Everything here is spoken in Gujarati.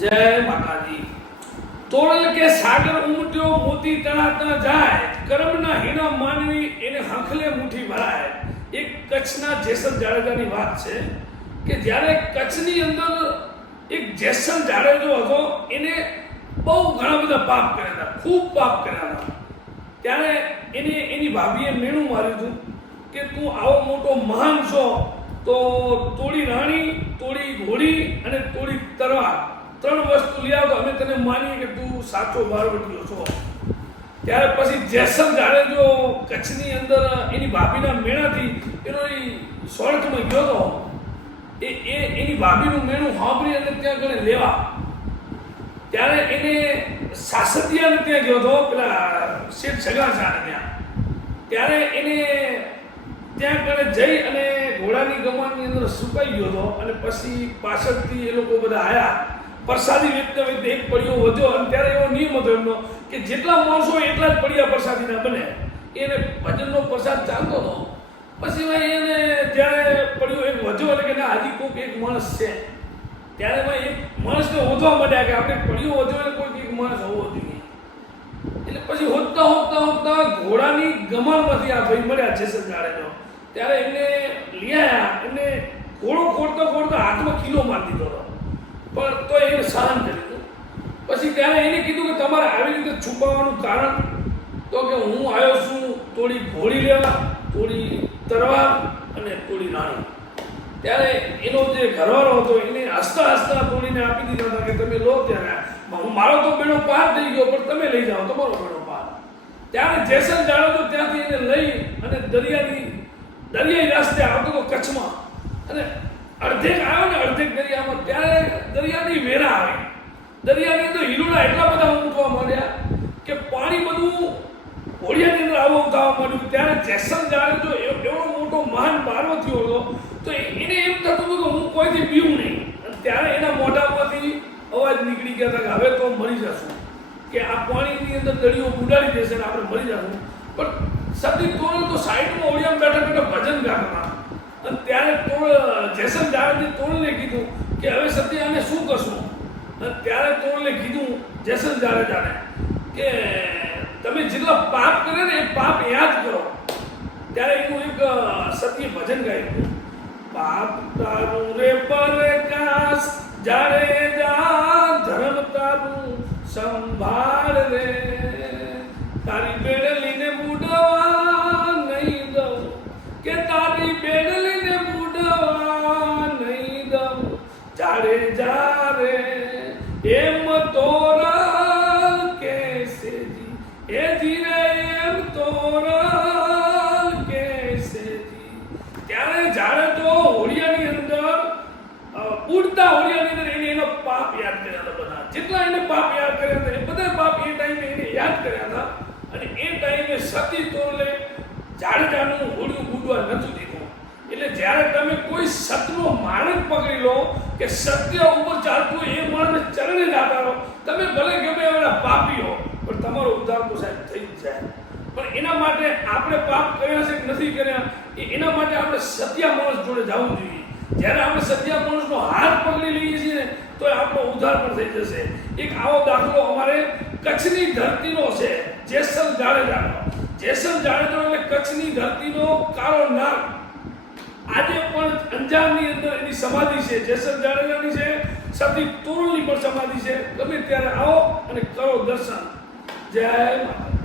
જય માતાજી। તોરલ કે સાગર ઉમટ્યો મોતી તણાતા જાય, કર્મના હીણા માનવી એને હાંખલે મુઠ્ઠી ભરાય। એક કચ્છના જેસલ જાડેજાની વાત છે કે જ્યારે કચ્છની અંદર એક જેસલ જાડેજો હતો, એને બહુ ઘણા બધા પાપ કર્યા હતા, ખૂબ પાપ કર્યા હતા। ત્યારે એની ભાભીએ મેણું માર્યું હતું કે તું આવો મોટો મહાન છો તો તોડી રાણી, તોડી ઘોડી અને તોડી તરવાર, ત્રણ વસ્તુ લઈ આવ તો અમે તને માનીએ કે તું સાચો બારવટીયો છો। ત્યારે પછી જેસલ જાડેજો કચ્છની અંદર એની ભાભીના મેણાથી એનો સ્વર્ગમાં ગયો હતો। એની ભાભીનું મેણું સાંભળી અને ત્યાં ગણે લેવા, ત્યારે એને સાસતિયાને ત્યાં ગયો હતો, પેલા શેઠ સગાસાને ત્યાં। ત્યારે એને ત્યાં ગણે જઈ અને ઘોડાની ગમાનની અંદર સુકાઈ ગયો હતો અને પછી પાછળથી એ લોકો બધા આવ્યા, પ્રસાદી વેચતે વેચતે એક પડિયો વધ્યો અને ત્યારે એવો નિયમ હતો એમનો કે જેટલા માણસો હોય એટલા જ પડિયા પ્રસાદીના બને। એને ભજનનો પ્રસાદ ચાલતો હતો। પછી ભાઈ એને જ્યારે પડિયો એક વધ્યો એટલે કે ના હજી કોઈક એક માણસ છે, ત્યારે ભાઈ એક માણસને હોદવા માંડ્યા કે આપણે પડિયો વધ્યો એટલે કોઈક એક માણસ હોવો જોઈએ। એટલે પછી હોદતા હોદતા હોદતા ઘોડાની ગમાણમાંથી આ ભાઈ મળ્યા જેસલ જાડેજો। ત્યારે એમને લઈ આવ્યા, એમને ઘોડો ખોડતો ખોડતો હાથમાં કિલો મારી દીધો હતો, પણ તો એને સહન કરી દીધું। પછી ત્યારે એને કીધું કે તમારે આવી રીતે છુપાવવાનું કારણ, તો કે હું આવ્યો છું થોડી ઘોડી લેવા, થોડી તરવાર અને થોડી રાણી। ત્યારે એનો જે ઘરવાળો હતો એને હસતા હસતા થોડીને આપી દીધા હતા કે તમે લો। ત્યારે મારો તો બેડો પાર થઈ ગયો, પણ તમે લઈ જાઓ તમારો બેડો પાર। ત્યારે જેસલ જાડેજો ત્યાંથી એને લઈ અને દરિયાઈ રસ્તે આવતો હતો કચ્છમાં, અને અડધેક આવ્યો ને અડધેક દરિયામાં, ત્યારે દરિયાની વેરા આવે, દરિયાની અંદર હિલોડા એટલા બધા ઉમટવા માંડ્યા કે પાણી બધું હોડિયાની અંદર આવવા થવા માંડ્યું। ત્યારે જેસલ જાડેજો એવો મોટો મહાન બારો થયો હતો, તો એને એમ થતું હતું કે હું કોઈથી પીવું નહીં। અને ત્યારે એના મોઢામાંથી અવાજ નીકળી ગયા હતા કે હવે તો મરી જશું, કે આ પાણીની અંદર દરિયો ઉડાડી દેશે ને આપણે મરી જશું। પણ સતી તોરલ તો સાઈડમાં ઓડિયામાં બેઠા બેઠા ભજન ગાતા હતા, અને ત્યારે જેસલ જાડેજે તોરલને કીધું કે હવે સતી આને શું કરશું? અને ત્યારે તોરલે કીધું જેસલ જાડેજાને કે તમે જેટલા પાપ કરે ને એ પાપ યાદ કરો। ત્યારે એનું એક સતીએ ભજન ગાયું, પાપ તારું રે પરકાશ જાડેજા, ધર્મ તારું સંભાળ રે, તારી બેડલીને બુડવા નહીં દઉં, કે તારી બેડલીને બુડવા નહીં દઉં, જાડેજા રે એમ તોરલ કેસેજી, એ ધીરે એમ તોરલ કેસેજી। ત્યારે જાડેજો હોડિયાની અંદર ઉડતા હોડિયાની અંદર એને એનો પાપ યાદ કર્યા હતા બધા, જેટલા એને પાપ યાદ કર્યા હતા એ બધા પાપ એ ટાઈમે એને યાદ કર્યા હતા। અને એ ટાઈમે સતી તોરલે જાડેજાનું હોડિયું બુડવા નથી દીધું। એટલે જ્યારે તમે કોઈ સતનો માણસ પકડી લો કે સત્ય ઉપર ચાલતું એ માણસ ચરણે જાતા રહો, તમે ભલે ગમે એવા પાપી હો પણ તમારો ઉદ્ધાર તો સાહેબ થઈ જ જાય। પણ એના માટે આપણે પાપ કર્યા છે કે નથી કર્યા, એના માટે આપણે સત્ય માણસ જોડે જવું જોઈએ। જ્યારે આપણે સત્ય માણસનો હાથ પકડી લઈએ છીએ તો આપણો ઉદ્ધાર પણ થઈ જશે। એક આવો દાખલો અમારે કચ્છની ધરતીનો છે, જેસલ જાડેજાનો। જેસલ જાડેજો એટલે કચ્છની ધરતીનો કાળો નાગ। આજે પણ અંજારની અંદર એની સમાધિ છે, જેસલ જાડેજાની છે, સતી તોરલની પણ સમાધિ છે। ગમે ત્યારે આવો અને કરો દર્શન। જય માતા।